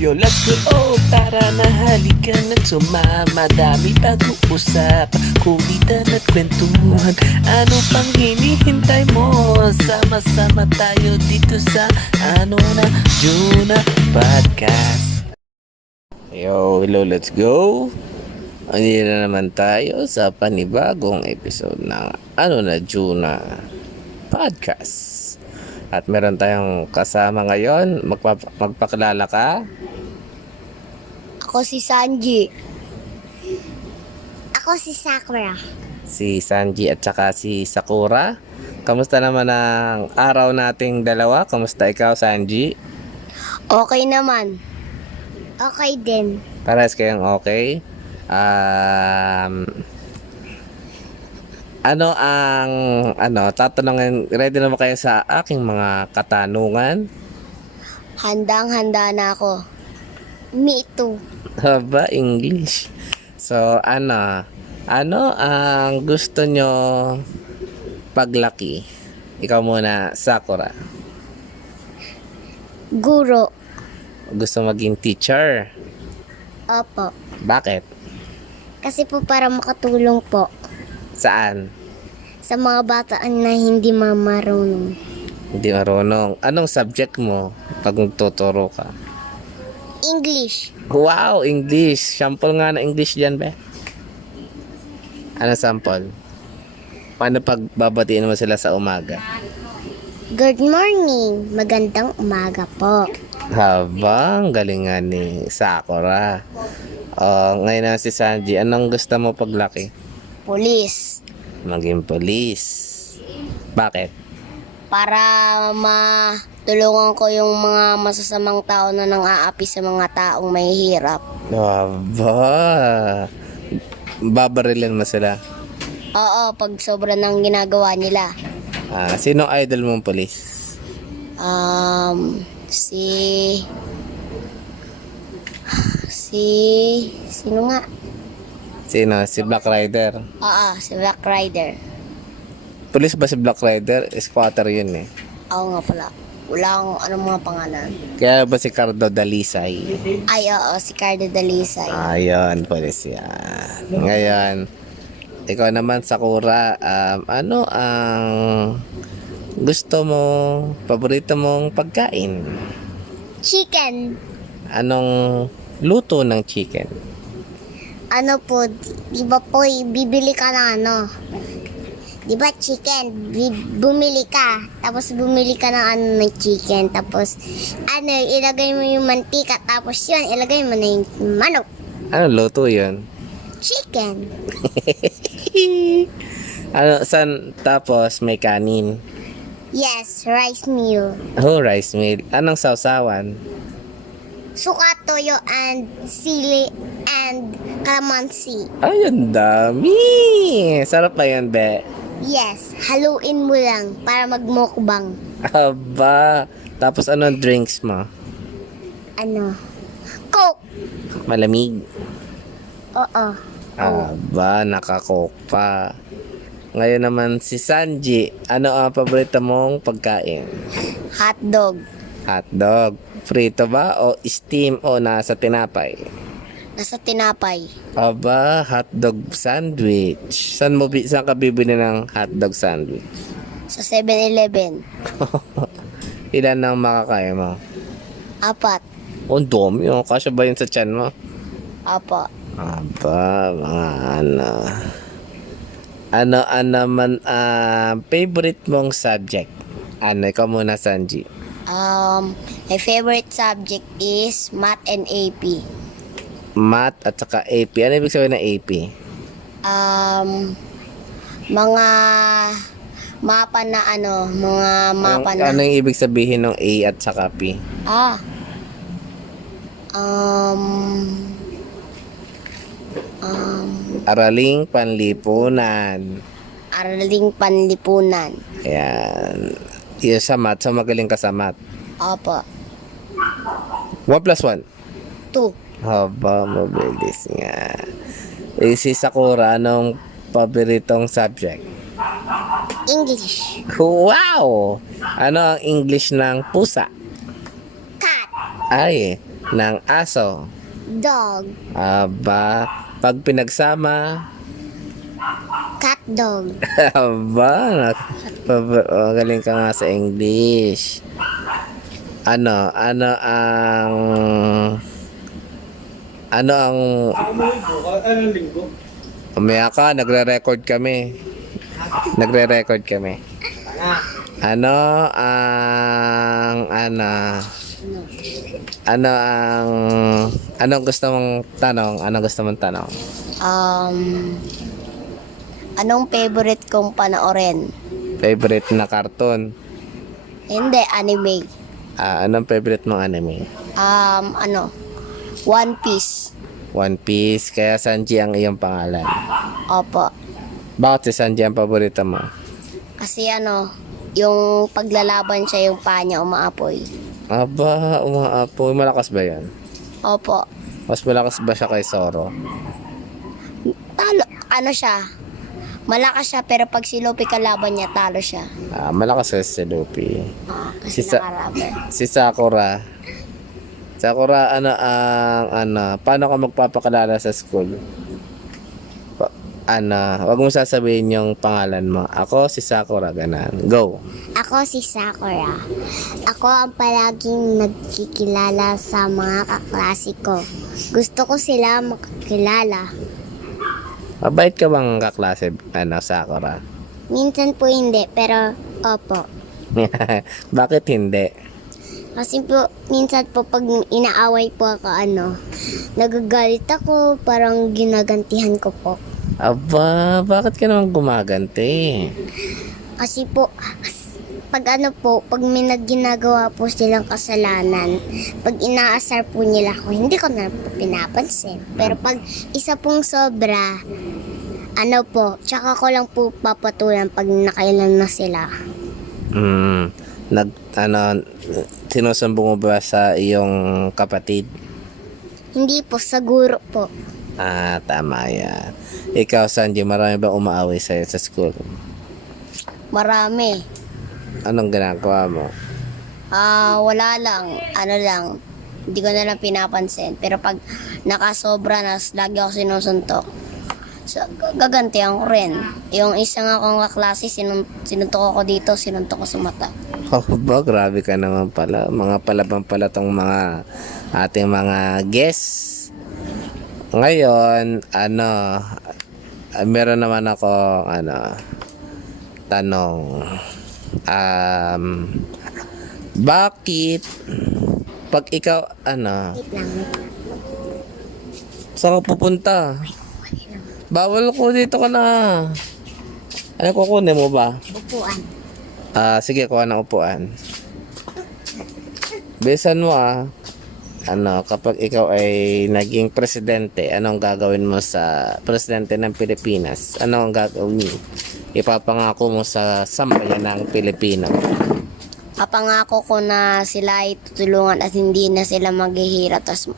Yo, let's go, oh, tara na halika na sumama. Dami pag-uusap, kulitan at kwentuhan. Ano pang hinihintay mo? Sama-sama tayo dito sa Juna Podcast. Yo, hello, let's go. Andito na naman tayo sa panibagong episode ng Juna Podcast. At meron tayong kasama ngayon. Magpakilala ka? Ako si Sanji. Ako si Sakura. Si Sanji at saka si Sakura. Kamusta naman ang araw nating dalawa? Kamusta ikaw, Sanji? Okay naman. Okay din. Parehas kayong okay? Tatanungin, ready na ba kayo sa aking mga katanungan? Handang-handa na ako. Me too. Haba, English. So, ano ang gusto nyo paglaki? Ikaw muna, Sakura. Guro. Gusto maging teacher? Opo. Bakit? Kasi po para makatulong po Saan? sa mga bata na hindi marunong. Hindi marunong. Anong subject mo pag nagtuturo ka? English. Wow, English. Sample nga na English dyan, be. Ano sample? Paano pag babatiin mo sila sa umaga? Good morning. Magandang umaga po. Habang galingan ni Sakura. Ngayon na si Sanji, anong gusto mo paglaki? Police. Maging police. Bakit? Para matulungan ko yung mga masasamang tao na nang-aapi sa mga taong mahihirap. Aba. Babarilin mo sila. Oo, pag sobra ng ginagawa nila. Sino idol mong police? Sino nga? Sino? Si Black Rider. Oo, si Black Rider. Police ba si Black Rider? Squatter yun eh. Oo nga pala. Wala akong anong mga pangalan. Kaya ba si Cardo Dalisay? Ay, oo, si Cardo Dalisay. Ayun, police yan. Ngayon, ikaw naman, Sakura, ano ang gusto mo, paborito mong pagkain? Chicken. Anong luto ng chicken? Ano po, di ba po, bibili ka ng di ba chicken, bumili ka, tapos bumili ka ng chicken, tapos ilagay mo yung mantika, tapos yun, ilagay mo na yung manok. Ano luto yun? Chicken. Tapos may kanin? Yes, rice meal. Oh, rice meal. Anong sausawan? Suka, toyo, and sili, and calamansi. Ay, ang dami! Sarap pa yan, be. Yes, haluin mo lang para magmukbang. Aba. Tapos anong drinks mo? Coke. Malamig. Oo. Aba, nakakoke pa. Ngayon naman si Sanji, ano ang paborito mong pagkain? Hotdog. Hotdog. Frito ba o steam o nasa tinapay? Nasa tinapay. Aba, hotdog sandwich. Saan ka bibili ng hotdog sandwich? Sa 7-Eleven. Ilan ang makakaya mo? 4. Oh, ang dami. Kasya ba yun sa tiyan mo? Apo. Aba, mga naman favorite mong subject? Ikaw muna, Sanji. My favorite subject is Math and AP. Math at saka AP. Ano ibig sabihin ng AP? Mga mapa na Ano yung ibig sabihin ng A at saka P? Araling panlipunan. Araling panlipunan. Ayan. Yung sa math. So magaling ka sa math. Opo. 1 plus 1. 2. Haba, mabilis nga. Si Sakura, anong paboritong subject? English. Wow! Ano ang English ng pusa? Cat. Ay, ng aso. Dog. Aba, pag pinagsama, Cat dog. aba, galing ka nga sa English. Ano ang umaya ka, nagre-record kami. Ano anong gusto mong tanong? Anong favorite kong panoorin? Favorite na cartoon? Hindi, anime. Anong favorite mong anime? One Piece. One Piece, kaya Sanji ang iyong pangalan. Opo. Bakit si Sanji ang paborito mo? Kasi yung paglalaban siya, yung paa niya umaapoy. Aba, umaapoy. Malakas ba yan? Opo. Mas malakas ba siya kay Zoro? Talo, siya? Malakas siya, pero pag si Luffy kalaban niya, talo siya. Malakas kasi si Luffy. Kasi nakaraban. Si Sakura. Sakura, paano ka magpapakalala sa school? Wag mo sasabihin yung pangalan mo. Ako si Sakura, ganan. Go. Ako si Sakura. Ako ang palaging nagkikilala sa mga kaklase ko. Gusto ko sila makakilala. Mabait ka bang kaklase, Sakura? Minsan po hindi, pero opo. Bakit hindi? Kasi po, minsan po pag inaaway po ako, nagagalit ako, parang ginagantihan ko po. Aba, bakit ka naman gumaganti? Kasi po, pag may ginagawa po silang kasalanan, pag inaasar po nila ako, hindi ko na po pinapansin. Pero pag isa pong sobra, tsaka ko lang po papatulan pag nakailan na sila. Sinusumbong mo ba sa iyong kapatid? Hindi po, sa guro po. Tama yan. Ikaw, Sanji, marami ba umaaway sa'yo sa school? Marami. Anong ginagawa mo? Wala lang. Hindi ko na lang pinapansin. Pero pag nakasobra na, lagi ako sinusuntok. So, gagantihan ko rin. Yung isang akong kaklase, sinuntok ako dito, sinuntok ko sa mata. Ba, grabe ka naman pala. Mga palabang pala tong mga ating mga guests. Ngayon, meron naman ako, tanong. Bakit pag ikaw, Wait lang. saan ka pupunta? Bawal ko, dito ka na. Kukunin mo ba? Upuan. Sige, kuha ng upuan. Besan mo kapag ikaw ay naging presidente, anong gagawin mo sa presidente ng Pilipinas? Anong gagawin mo? Ipapangako mo sa sambayan ng Pilipino. Papangako ko na sila ay tutulungan at hindi na sila maghihirap. Tapos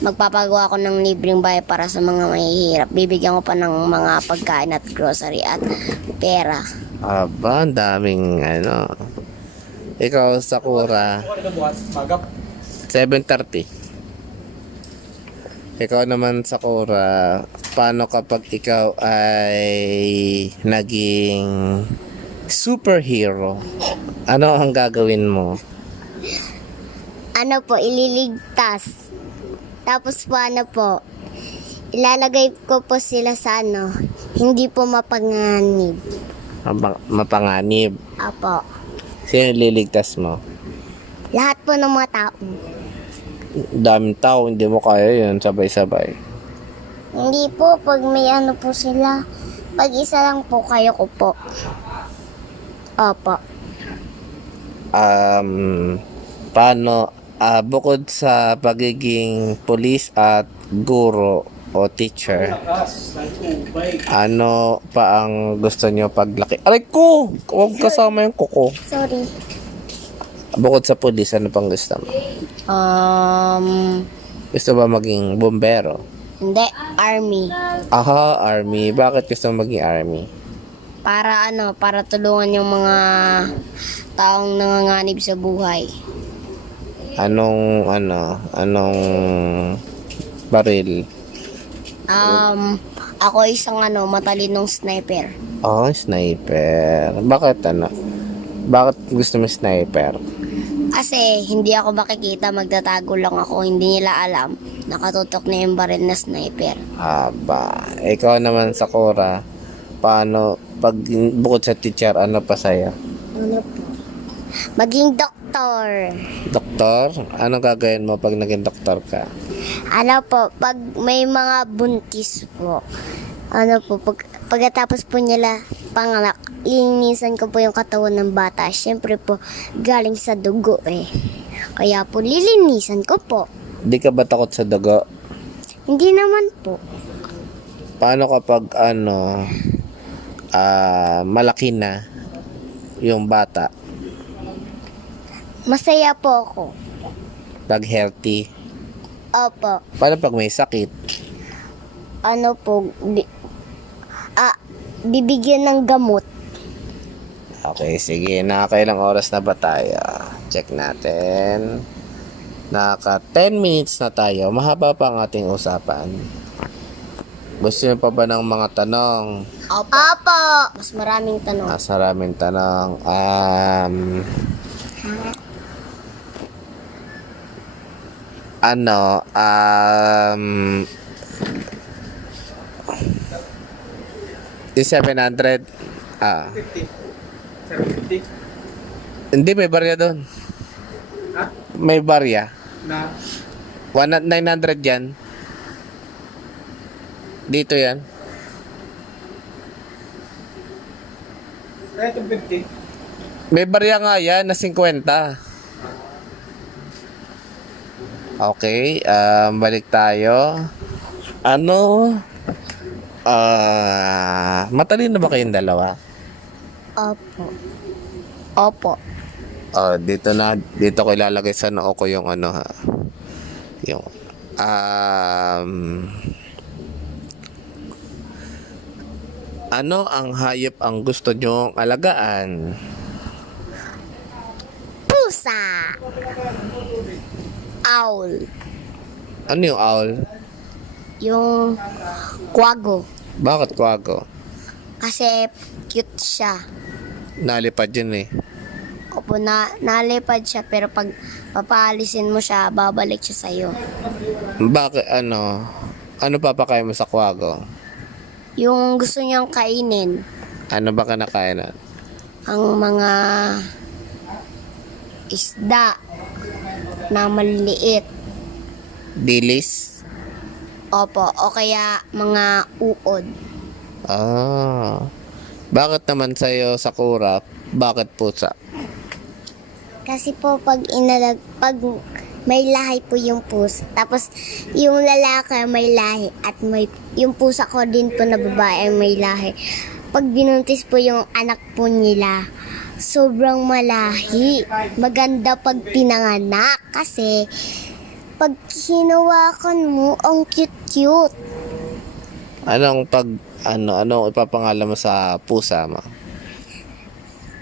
magpapagawa ko ng libreng bahay para sa mga mahihirap. Bibigyan ko pa ng mga pagkain at grocery at pera. Aba, ang daming Ikaw, Sakura, 7:30. Ikaw naman, Sakura, paano kapag ikaw ay naging superhero? Ano ang gagawin mo? Ililigtas. Tapos po, ilalagay ko po sila sa hindi po mapanganib. Mapanganib. Apo. Sino liligtas mo? Lahat po ng mga tao. Daming tao, hindi mo kaya yun, sabay-sabay. Hindi po, pag may po sila. Pag isa lang po, kayo ko po. Opo. Paano, bukod sa pagiging police at guro o teacher, ano pa ang gusto nyo paglaki? Aray ko! Huwag kasama yung kuko. Sorry. Bukod sa police, ano pang gusto mo? Gusto ba maging bombero? Hindi, army. Army. Bakit gusto mo maging army? Para tulungan yung mga taong nanganganib sa buhay. Anong baril? Ako isang matalinong sniper. Oh, sniper. Bakit Bakit gusto mo sniper? Kasi hindi ako makikita, magtatago lang ako, hindi nila alam. Nakatutok na yung baril na sniper. Aba, ikaw naman Sakura, paano, pag bukod sa teacher, ano pa sa'yo? Ano po? Maging doktor. Doktor? Ano gagawin mo pag naging doktor ka? Ano po, pag may mga buntis po, pagkatapos po nila panganak, linisan ko po yung katawan ng bata. Siyempre po, galing sa dugo eh. Kaya po, lilinisan ko po. Di ka ba takot sa dugo? Hindi naman po. Paano kapag malaki na yung bata? Masaya po ako. Pag healthy? Opo. Paano pag may sakit? Ano po, bibigyan ng gamot. Okay, sige. Nakakailang oras na ba tayo? Check natin. Naka 10 minutes na tayo. Mahaba pa ang ating usapan. Gusto niyo pa ba ng mga tanong? Opo. Mas maraming tanong. Maraming tanong. Yung 700 hindi, may barya doon. May barya Na 900 yan. Dito yan. ito 50. May barya nga yan na 50. Okay, balik tayo. Matalino ba kayong dalawa? Opo. Dito ko ilalagay sa noo ko yung yung ano ang hayop ang gusto nyong alagaan? Pusa. Owl. Ano yung owl? Yung kwago. Bakit kwago? Kasi cute siya. Nalipad yun eh. Opo, nalipad siya, pero pag papaalisin mo siya, babalik siya sa'yo. Bakit ano papakain mo sa kwago? Yung gusto niyang kainin, Ano ba kinakain nun? ang mga isda na maliliit. Dilis? Opo, o kaya mga uod. Bakit naman sa'yo Sakura? Bakit pusa? Kasi po pag may lahi po yung pusa, tapos yung lalaki may lahi, at yung pusa ko din po na babae may lahi. Pag binuntis po yung anak po nila, sobrang malahi. Maganda pag pinanganak kasi pag hinawakan mo, ang cute-cute. Anong ipapangalan mo sa pusa mo?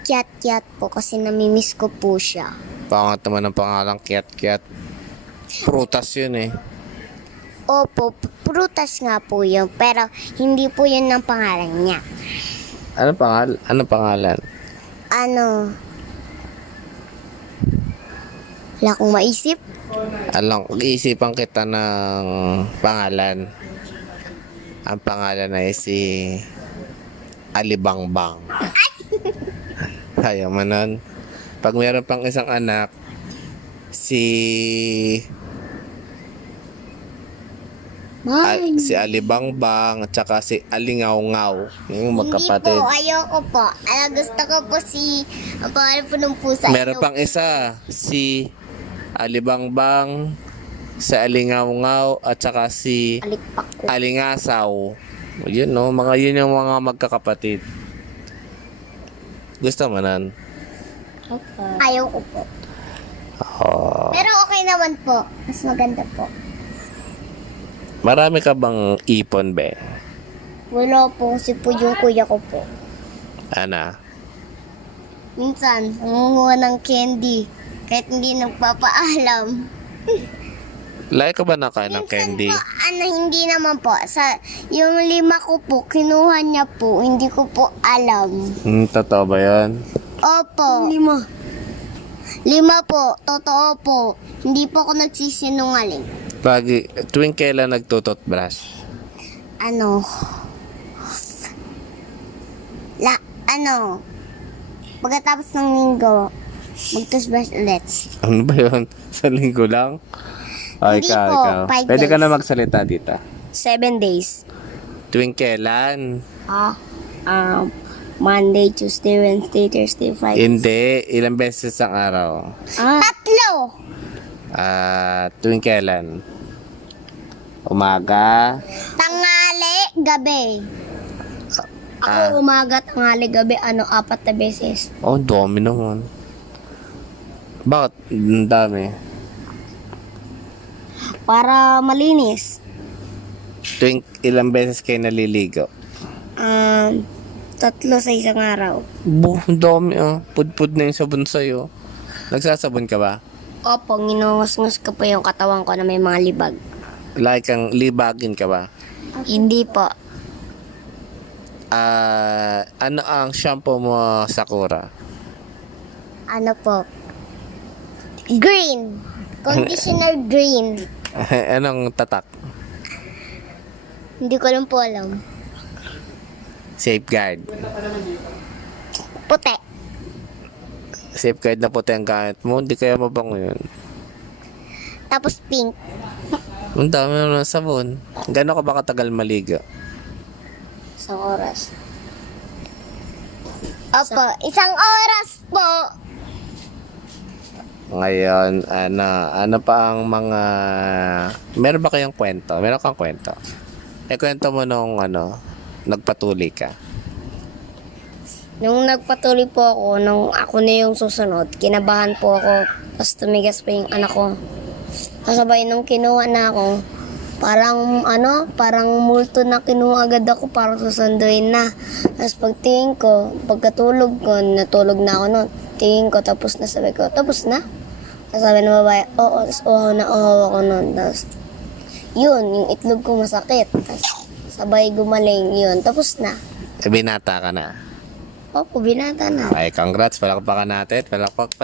Kiat-kiat po kasi namimiss ko po siya. Pangat naman ng pangalang Kiat-Kiat. Prutas yun eh. Opo, prutas nga po yun, pero hindi po yun ang pangalan niya. Ano pangalan? Wala akong maisip. Iisipan kita ng pangalan. Ang pangalan ay si Alibangbang. Ayaw mo nun. Pag mayroon pang isang anak, si Alibangbang at saka si Alingaw-ngaw. Yung magkapatid. Hindi po, ayoko po. Gusto ko po ang pangalan po ng pusa. Meron pang isa, si Alibangbang, si Alingaw-ngaw at saka si Alikpak ko. Alingasaw. Yun yun yung mga magkakapatid. Gusto mo nan? Ayoko po. Pero okay naman po. Mas maganda po. Marami ka bang ipon, be? Wala po kasi po yung kuya ko po. Ana? Minsan, nangunguha ng candy. Kahit hindi nagpapaalam. Lagi ka ba nakain ng Minsan candy? po, hindi naman po. Yung 5 ko po, kinuha niya po. Hindi ko po alam. Totoo ba yan? Opo. 5 po. Totoo po. Hindi po ako nagsisinungaling. Lagi, tuwing kailan nagtututbrush? Ano? Pagkatapos ng linggo, mag-toothbrush ulit. Ano ba yun? Sa linggo lang? Ay, Hindi ikaw, po, ikaw. 5 Pwede ka days. na magsalita dito. 7 days. Tuwing kailan? Monday, Tuesday, Wednesday, Thursday, Friday. Hindi. Ilang beses ang araw? 3. Tuwing kailan? Umaga? Tanghali, gabi. Ako umaga, tanghali, gabi, 4 na beses. Oh, ang dami naman. Bakit? Ang dami. Para malinis. Tuwing ilang beses kayo naliligo? 3 sa isang araw. Ang dami Pudpud na yung sabon sa'yo. Nagsasabon ka ba? Opo, nginungus-ngus ko po yung katawan ko na may mga libag. Like kang libagin ka ba? Hindi po. Ano ang shampoo mo, Sakura? Ano po? Green. Conditioner green. Anong tatak? Hindi ko lang po alam. Safeguard. Puti. Safeguard na puti ang gamit mo. Hindi kaya mabango yun. Tapos pink. Ang dami naman ng sabon. Gano'n ka ba katagal maligo? Isang oras. Opo, isang oras po. Ngayon, ano pa ang mga... Meron ba kayong kwento? Meron kang kwento? Kwento mo nung nagpatuloy ka. Nung nagpatuloy po ako, nung ako na yung susunod, kinabahan po ako. Tapos tumigas pa yung anak ko. Kasabay nung kinuha na ako, parang multo na kinuha agad ako para susunduin na. Tapos pagtingin ko, pagkatulog ko, natulog na ako nun. Tingin ko, tapos na, sabi ko, tapos na? Tapos sabi ng babae, oo, tapos uhaw ako nun. Tapos, yun, yung itlog ko masakit. Tapos, sabay gumaling, yun, tapos na. Binata ka na. Opo, binata na. Okay, congrats. Palakpakan natin. Palakpak.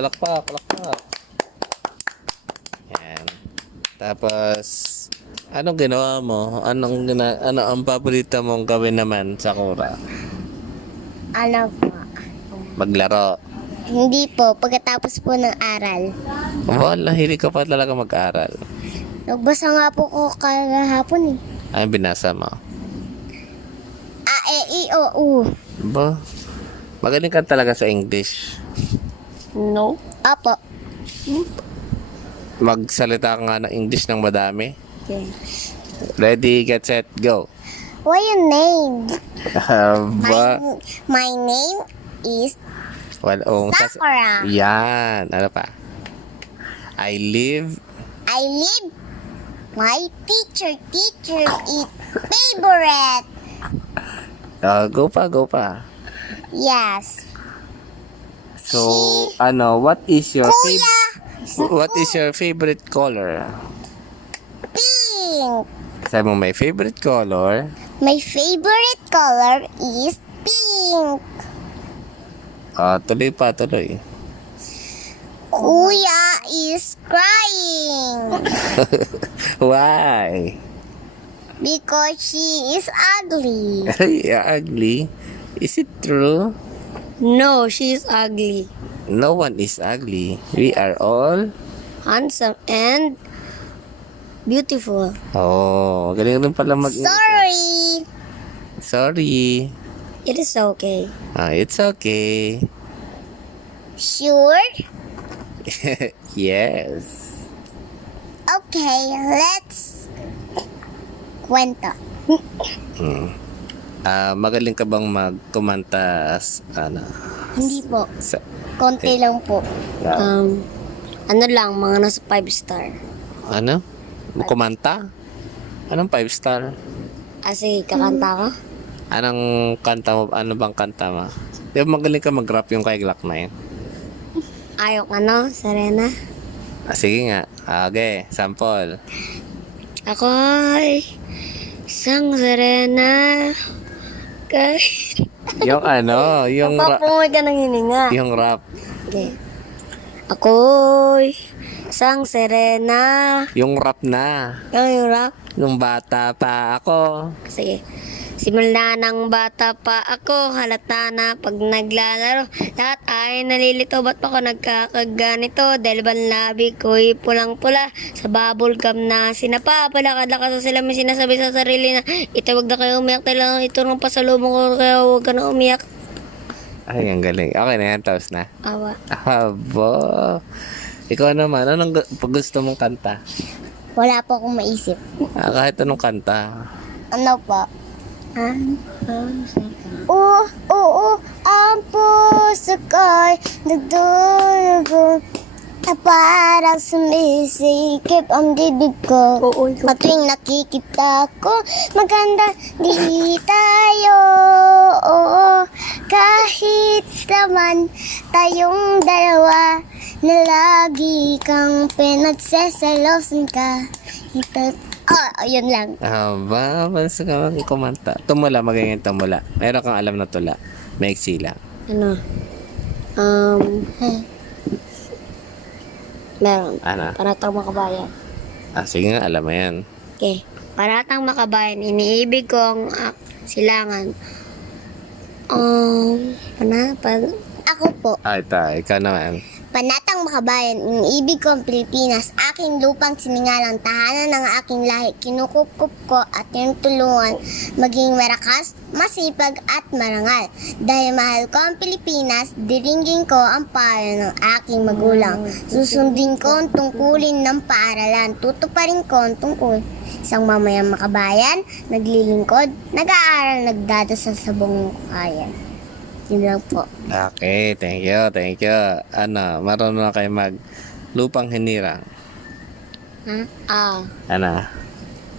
Yan. Tapos, anong ginawa mo? Ano ang paborito mong gawin naman, Sakura? Ano po? Maglaro. Hindi po, pagkatapos po ng aral. Wala, hilig ka pa talaga mag-aral. Nagbasa nga po ko kahapon eh. Ay, binasa mo. A, E, I, O, U. Ba? Magaling ka talaga sa English. No. Apo. Magsalita ka nga ng English ng madami. Okay. Ready, get, set, go. What your name? Ba? My name is Sakura. Yan. Ano pa? I live. My teacher is favorite. Go pa. Yes. So, what is your Kuya. What is your favorite color? Pink. Sabi mo, my favorite color. My favorite color is pink. Tuloy. Kuya is crying Why? because she is ugly. Ugly? Is it true? No, she is ugly. No one is ugly. We are all... Handsome and beautiful. Oh, galing rin pala Sorry. It is okay. It's okay. Sure? Yes. Okay, let's kwento. Magaling ka bang magkumanta Hindi po. sa, Konti lang po. Ano lang, mga nasa 5 star. kumanta? Anong 5 star? Kasi kakanta ka? Anong kanta mo? Ano bang kanta mo? Di ba magaling ka mag-rap yung kay Glock 9? Ayok ano, Serena? Sige nga. Okay, sample. Ako ay isang Serena. Kahit Yung ano, yung papungoy ka ng hininga. yung rap. Okay. Ako'y isang Serena. Yung rap na. Yung rap. Nung bata pa ako. Sige. Simula ng bata pa ako, halata na pag naglalaro. Lahat ay nalilito, ba't pa ako nagkakaganito? Dahil ba labi ko'y pulang-pula sa bubble gum na sinapa. Palakad-lakad sa sila may sinasabi sa sarili na ito wag na kayo umiyak, tayo ito nung pasalubong ko, kaya wag ka na umiyak. Ay, ang galing. Okay na yan, tapos na. Awa. Abo. Ikaw naman, anong gusto mong kanta? Wala po akong maisip. Kahit anong kanta. Ano po? Ang puso ko'y nagdurugo na parang sumisikip ang bibig ko. Matuwing nakikita ko, maganda di tayo. Oo, kahit naman tayong dalawa na lagi kang pinagsasalosan ka. Ayun lang. Basta ka kumanta. Tumula, magaling tumula. Meron kang alam na tula. Maiksi lang. Ano? Meron. Ano? Paratang makabayan. Sige nga, alam mo yan. Okay. Paratang makabayan, iniibig kong silangan. Ako po. Ikaw naman. Panatang makabayan, iniibig ko ang Pilipinas, aking lupang siningalang tahanan ng aking lahi, kinukup-kup ko at tinutulungan maging marakas, masipag at marangal. Dahil mahal ko ang Pilipinas, diringgin ko ang payo ng aking magulang. Susundin ko ang tungkulin ng paaralan, tutuparin ko ang tungkol. Isang mamayang makabayan, naglilingkod, nag-aaral, nagdadasal sa buong kayan. Yun lang po. Okay, thank you. Ano, marunong na kayo mag lupang hinirang. Ano?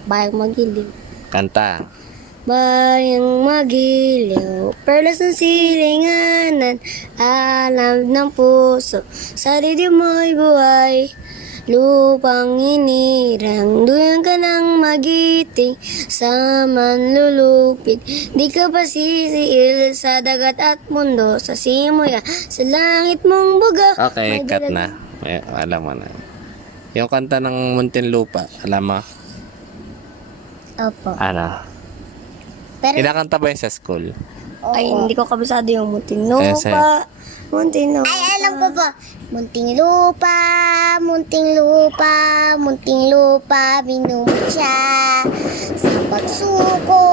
Bayang magiliw. Kanta. Bayang magiliw, perlas ng silinganan, alam ng puso, sa didim mo'y buhay. Lupang hinirang, duyan ka ng magiting, sa manlulupit. Di ka pa sisiil sa dagat at mundo, sa simoy sa langit mong buga. Okay, cut na. Alam mo na. Yung kanta ng Muntinlupa, alam mo? Opo. Ano? Pero, Kinakanta ba yun sa school? ay, hindi ko kabisado yung munting lupa. Munting lupa. Ay, alam ko po. Munting lupa, munting lupa, munting lupa, minumutya. Sa pagsuko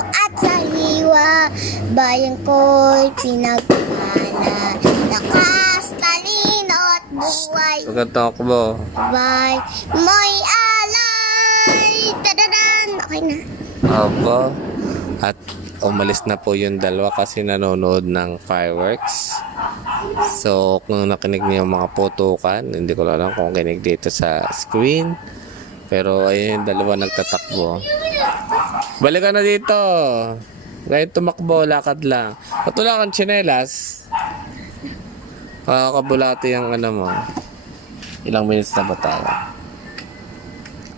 at sa hiwa, bayan ko'y pinagpala. Lakas, talino at buhay. Pagkanta ko ba? Bye. Mo'y alay. Tadadan. Okay na. Aba. At umalis na po yung dalawa kasi nanonood ng fireworks. So, kung nakinig niyo yung mga putukan, hindi ko alam kung kinig dito sa screen. Pero ayun yung dalawa nagtatakbo. Balik ka na dito. Kahit tumakbo, lakad lang. At wala kang tsinelas. Kakabulati yung ano mo. Ilang minutes na ba tayo?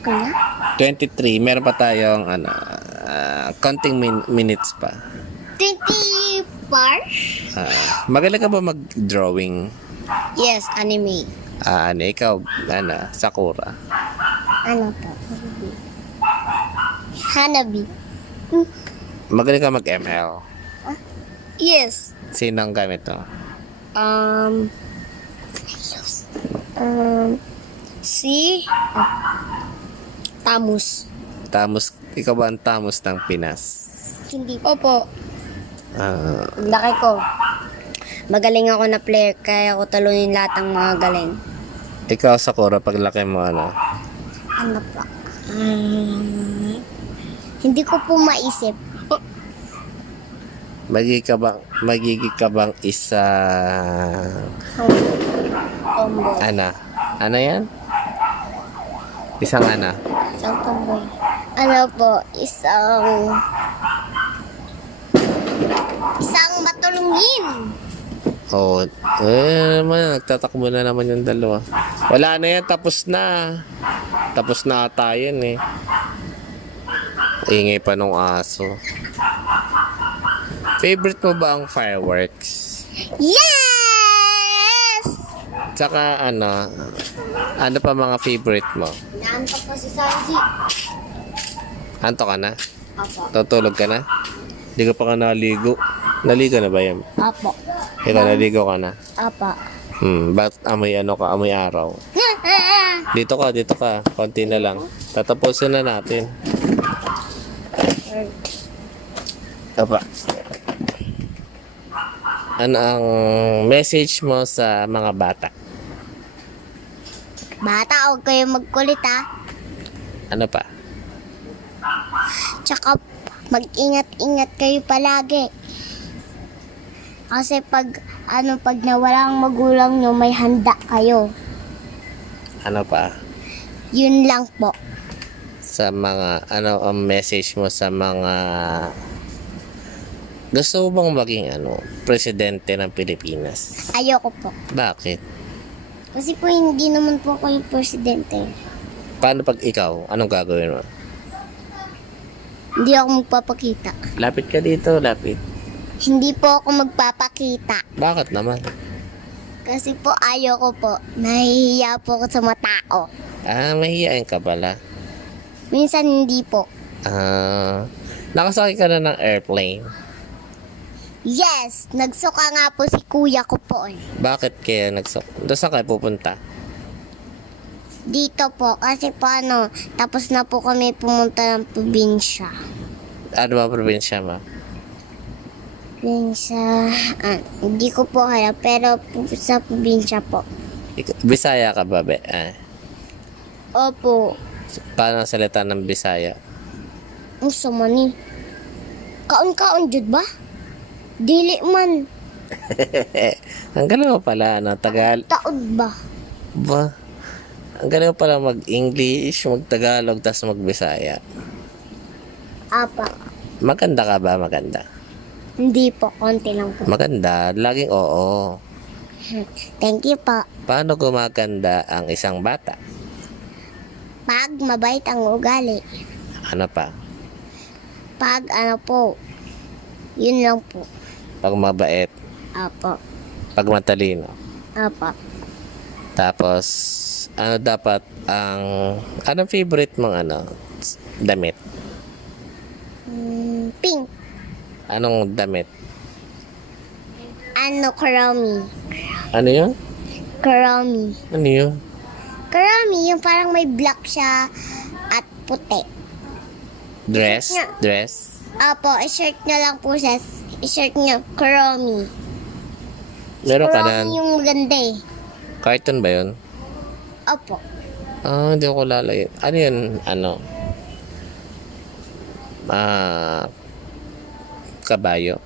Okay na? 23. Meron pa tayong counting minutes pa. 24? Magaling ka ba mag-drawing? Yes, anime. Ikaw, Sakura. Ano to? Hanabi. Magaling ka mag-ML. Yes. Sinong gamit to? Si Tamus. Tamus, ikaw ba ang Tamus ng Pinas? Hindi. Opo. Ah, Laki ko. Magaling ako na player, kaya ako talunin lahat ng mga galing. ikaw, Sakura, paglaki mo, Ano pa? Hindi ko po maisip. magiging ka bang isa... Tomboy. Ano yan? Isang Isang tomboy. Ano po? Isang matulungin. Oh, naman, nagtatakbo na naman yung dalawa. Wala na yan, tapos na. Tapos na ata yan eh. Ingay pa nung aso. Favorite mo ba ang fireworks? Yes! Tsaka ano pa mga favorite mo? Naantok po si Sanji. Anto ka na? Apo. Tutulog ka na? Hindi ka pa ka naligo. Naligo na ba yan? Apo. Ikaw naligo ka na? Apo. Bakit amoy amoy araw? Dito ka. Konti na lang. Tatapusin na natin. Apa. Ano ang message mo sa mga bata? Bata, huwag kayo magkulit ha. Ano pa? Tsaka mag-ingat-ingat kayo palagi. Kasi pag nawala ang magulang nyo, may handa kayo. Ano pa? Yun lang po. Sa mga, ang message mo sa mga gusto mo bang maging presidente ng Pilipinas? Ayoko po. Bakit? Kasi po hindi naman po ako yung presidente. Paano pag ikaw? Anong gagawin mo? Hindi ako magpapakita. Lapit ka dito, lapit. Hindi po ako magpapakita. Bakit naman? Kasi po ayoko po. Nahihiya po ako sa mga tao. Mahihiyain ka pala. Minsan hindi po. Nakasakay ka na ng airplane. Yes! Nagsuka nga po si kuya ko po eh. Bakit kaya doon saan kayo pupunta? Dito po. Kasi po tapos na po kami pumunta ng probinsya. Ano ba probinsya mo? Hindi ko po alam, pero sa probinsya po. Bisaya ka ba, be? Opo. Paano ang salita ng Bisaya? Ang sama ni. Kaon-kaon jud ba? Dili man. Ang galing mo pala, Taod ba? Ba? Ang galing mo pala mag-English, mag-Tagalog, tas mag-Bisaya. Apa. Maganda ka ba? Maganda. Hindi po, konti lang po. Maganda. Laging oo. Thank you po. Paano gumaganda ang isang bata? Pag mabait ang ugali. Ano pa? Pag po. Yun lang po. Pag mabait. Apo. Pag matalino. Apo. Tapos, dapat anong favorite mong damit? Pink. Anong damit? Kurami. Ano yun? Kurami. Ano yun? Kurami, yung parang may black siya at puti. Dress? Yeah. Dress? Apo, i-shirt niya lang po siya. I-shirt niya, Kurami. Meron ka Kurami na? yung maganda eh. Cartoon ba yun? Opo. Hindi ko lalayo. Ano yun? Kabayo?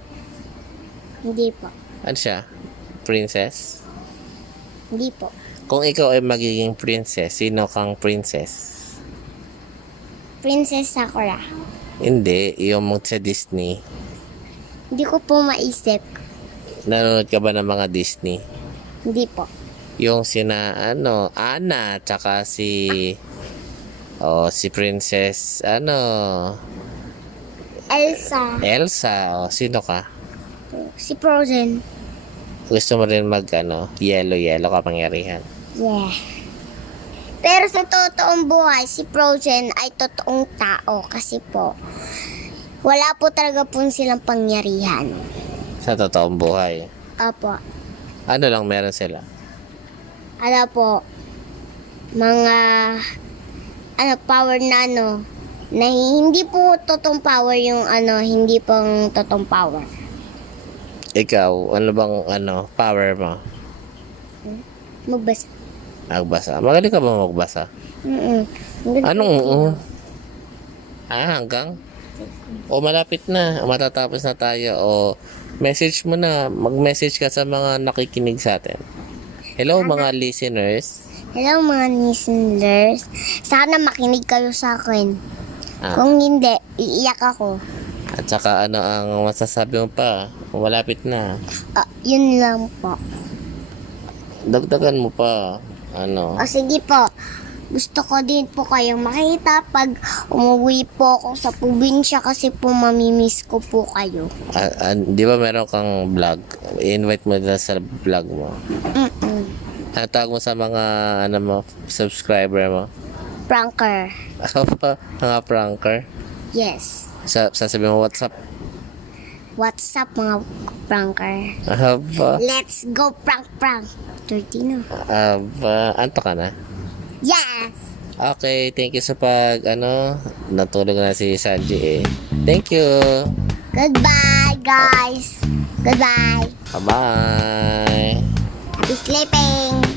Hindi po. Ano siya? Princess? Hindi po. Kung ikaw ay magiging princess, sino kang princess? Princess Sakura. Hindi, yung sa Disney. Hindi ko po maisip. Nanonood ka ba ng mga Disney? Hindi po. Yung Anna, tsaka si Princess, Elsa, sino ka? Si Frozen. Gusto mo rin yellow kapangyarihan? Yeah. Pero sa totoong buhay, si Frozen ay totoong tao kasi po, wala po talaga po silang pangyarihan. Sa totoong buhay. Apo. Ano lang meron sila? Po, mga power na na hindi po totoong power yung hindi pong totoong power. Ikaw, ano bang power mo? Magbasa. Magbasa. Magaling ka ba magbasa? Anong oo? Hanggang? O malapit na, matatapos na tayo. O message mo na, mag-message ka sa mga nakikinig sa atin. Hello mga listeners. Hello mga listeners. Sana makinig kayo sa akin. Kung hindi, iiyak ako. At saka ano ang masasabi mo pa? Malapit na. Yun lang po. Dagdagan mo pa. Ano? O sige po. Gusto ko din po kayong makita pag umuwi po ako sa probinsya kasi po mamimiss ko po kayo. Di ba meron kang vlog? I-invite mo na sa vlog mo. Ano tawag mo sa mga ano mo, subscriber mo? Pranker. Mga pranker? Yes. Sasabi mo WhatsApp? What's up mga pranker? Aba. Let's go prank. 30 na. Aba. Anto ka na? Yes! Okay, thank you sa natulog na si Sanji eh. Thank you. Goodbye, guys. Goodbye. Bye-bye. Happy sleeping.